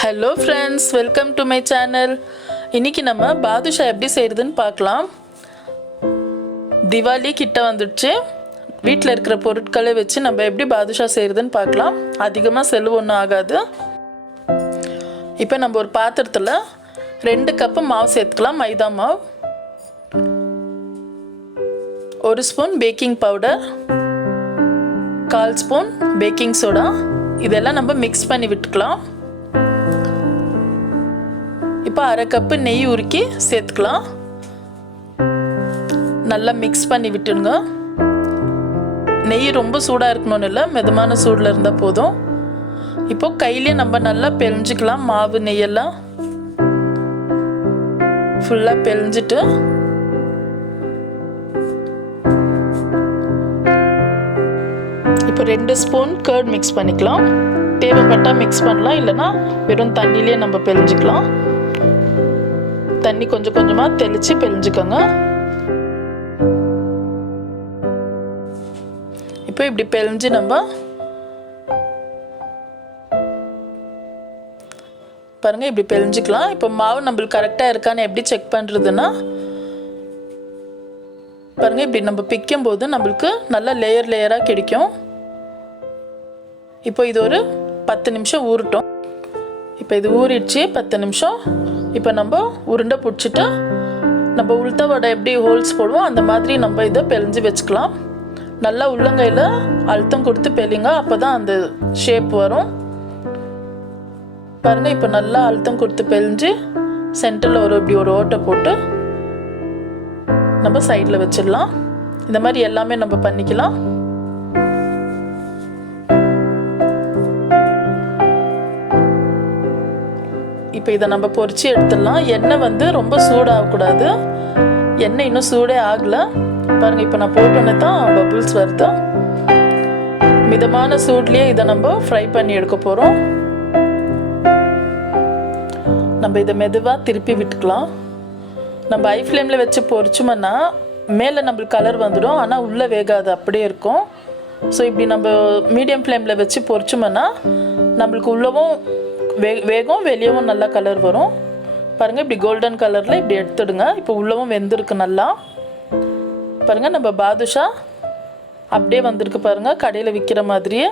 Hello friends, welcome to my channel. இன்னைக்கு நம்ம பாதுஷா எப்படி செய்யறதுன்னு பார்க்கலாம். தீபாவளி கிட்ட வந்துடுச்சு. வீட்ல இருக்கிற பொருட்களை வச்சு நம்ம எப்படி பாதுஷா செய்யறதுன்னு பார்க்கலாம். அதிகமா செலவு ஒண்ணும் ஆகாது. இப்போ நம்ம ஒரு பாத்திரத்துல 2 கப் மாவு சேர்த்துக்கலாம். மைதா மாவு, 1 spoon baking powder, 1/4 spoon baking soda, இதெல்லாம் நம்ம மிக்ஸ் பண்ணி விட்டுக்கலாம். இப்போ 1/2 கப் நெய் உருக்கி சேர்த்துக்கலாம். நல்லா மிக்ஸ் பண்ணி விட்டுடுங்க. நெய் ரொம்ப சூடாக இருக்கணும்னு இல்லை, மிதமான சூடில் இருந்தால் போதும். இப்போ கையிலே நம்ம நல்லா பிழிஞ்சிக்கலாம். மாவு நெய்யெல்லாம் ஃபுல்லாக பிழிஞ்சிட்டு இப்போ 2 ஸ்பூன் கர்ட் மிக்ஸ் பண்ணிக்கலாம். தேவைப்பட்டால் மிக்ஸ் பண்ணலாம், இல்லைனா வெறும் தண்ணியிலே நம்ம பிழிஞ்சிக்கலாம். தண்ணி கொஞ்சம் கொஞ்சமாக தெளித்து பிழிஞ்சுக்கோங்க. இப்போ இப்படி பிழிஞ்சு நம்ம பாருங்கள், இப்படி பிழிஞ்சிக்கலாம். இப்போ மாவு நம்மளுக்கு கரெக்டாக இருக்கான்னு எப்படி செக் பண்ணுறதுன்னா, பாருங்கள், இப்படி நம்ம பிக்கும் போது நம்மளுக்கு நல்லா லேயர் லேயராக கிடைக்கும். இப்போ இது ஒரு 10 நிமிஷம் ஊறட்டும். இப்போ இது ஊறிடுச்சு 10 நிமிஷம். இப்போ நம்ம உருண்டை பிடிச்சிட்டு நம்ம உளுத்த வடை எப்படி ஹோல்ஸ் போடுவோம் அந்த மாதிரி நம்ம இதை பிழிஞ்சு வச்சுக்கலாம். நல்லா உள்ளங்கையில் அழுத்தம் கொடுத்து பிழிங்க, அப்போ தான் அந்த ஷேப் வரும். பாருங்கள், இப்போ நல்லா அழுத்தம் கொடுத்து பிழிஞ்சு சென்டரில் இப்படி ஒரு ஓட்டை போட்டு நம்ம சைடில் வச்சிடலாம். இந்த மாதிரி எல்லாமே நம்ம பண்ணிக்கலாம். இப்போ இதை நம்ம பொரிச்சு எடுத்துடலாம். எண்ணெய் ரொம்ப சூடாகக்கூடாது. எண்ணெய் இன்னும் சூடே ஆகலை. பாருங்கள், இப்போ நான் போட்டோன்னே தான் பபுள்ஸ் வருது. மிதமான சூட்லேயே இதை நம்ம ஃப்ரை பண்ணி எடுக்க போகிறோம். நம்ம இதை மெதுவாக திருப்பி விட்டுக்கலாம். நம்ம ஹை ஃப்ளேமில் வச்சு பொரிச்சோம்னா மேலே நம்மளுக்கு கலர் வந்துடும், ஆனால் உள்ளே வேகாது, அப்படியே இருக்கும். ஸோ இப்படி நம்ம மீடியம் ஃப்ளேமில் வச்சு பொரிச்சோம்னா நம்மளுக்கு உள்ளவும் வேகம், வெளியவும் நல்லா கலர் வரும். பாருங்கள், இப்படி கோல்டன் கலரில் இப்படி எடுத்துடுங்க. இப்போ உள்ளவும் வெந்திருக்கு நல்லா. பாருங்கள், நம்ம பாதுஷா அப்படியே வந்திருக்கு பாருங்கள், கடையில் விற்கிற மாதிரியே.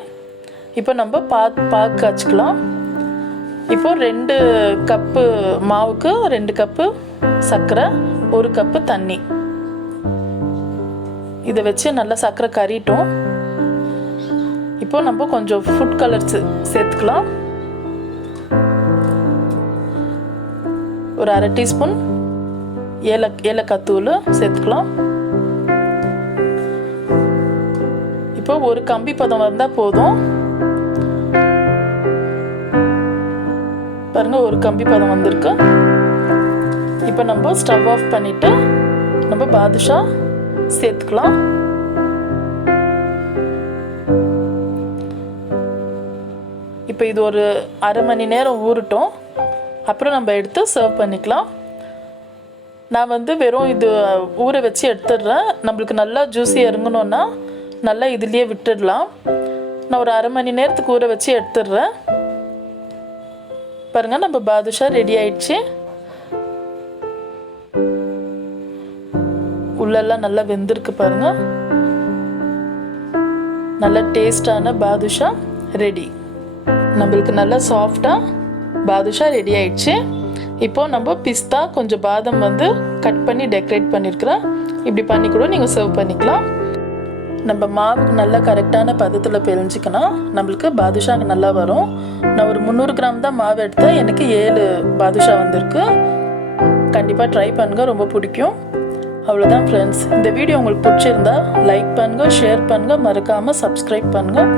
இப்போ நம்ம பாக்கு காய்ச்சிக்கலாம். இப்போ 2 கப்பு மாவுக்கு 2 கப்பு சர்க்கரை, 1 கப்பு தண்ணி, இதை வச்சு நல்லா சர்க்கரை கறிட்டோம். இப்போ நம்ம கொஞ்சம் ஃபுட் கலர்ஸ் சேர்த்துக்கலாம். ஒரு 1/2 டீஸ்பூன் ஏலக்காய் தூள் சேர்த்துக்கலாம். இப்போ ஒரு கம்பி பதம் வந்தால் போதும். பாருங்க, ஒரு கம்பி பதம் வந்திருக்கு. இப்போ நம்ம ஸ்டவ் ஆஃப் பண்ணிட்டு நம்ம பாதுஷா சேர்த்துக்கலாம். இப்போ இது ஒரு 1/2 மணி நேரம் ஊறட்டும். அப்புறம் நம்ம எடுத்து சர்வ் பண்ணிக்கலாம். நான் வெறும் இது ஊற வச்சு எடுத்துடுறேன். நம்மளுக்கு நல்லா ஜூஸி இறங்கணுன்னா நல்லா இதுலேயே விட்டுடலாம். நான் ஒரு 1/2 மணி நேரத்துக்கு ஊற வச்சு எடுத்துடுறேன். பாருங்கள், நம்ம பாதுஷா ரெடி ஆயிடுச்சு. உள்ளெல்லாம் நல்லா வெந்திருக்கு பாருங்கள். நல்ல டேஸ்டான பாதுஷா ரெடி. நம்மளுக்கு நல்லா சாஃப்டாக பாதுஷா ரெடி ஆயிடுச்சு. இப்போ நம்ம பிஸ்தா கொஞ்சம் பாதம் கட் பண்ணி டெக்கரேட் பண்ணியிருக்கிறேன். இப்படி பண்ணி கூட நீங்கள் சர்வ் பண்ணிக்கலாம். நம்ம மாவுக்கு நல்லா கரெக்டான பதத்தில் பிழிஞ்சிக்கணும். நம்மளுக்கு பாதுஷா நல்லா வரும். நான் ஒரு 300 கிராம் தான் மாவு எடுத்தேன். எனக்கு 7 பாதுஷா வந்திருக்கு. கண்டிப்பாக ட்ரை பண்ணுங்கள், ரொம்ப பிடிக்கும். அவ்வளோதான் ஃப்ரெண்ட்ஸ். இந்த வீடியோ உங்களுக்கு பிடிச்சிருந்தா லைக் பண்ணுங்கள், ஷேர் பண்ணுங்கள், மறக்காமல் சப்ஸ்கிரைப் பண்ணுங்கள்.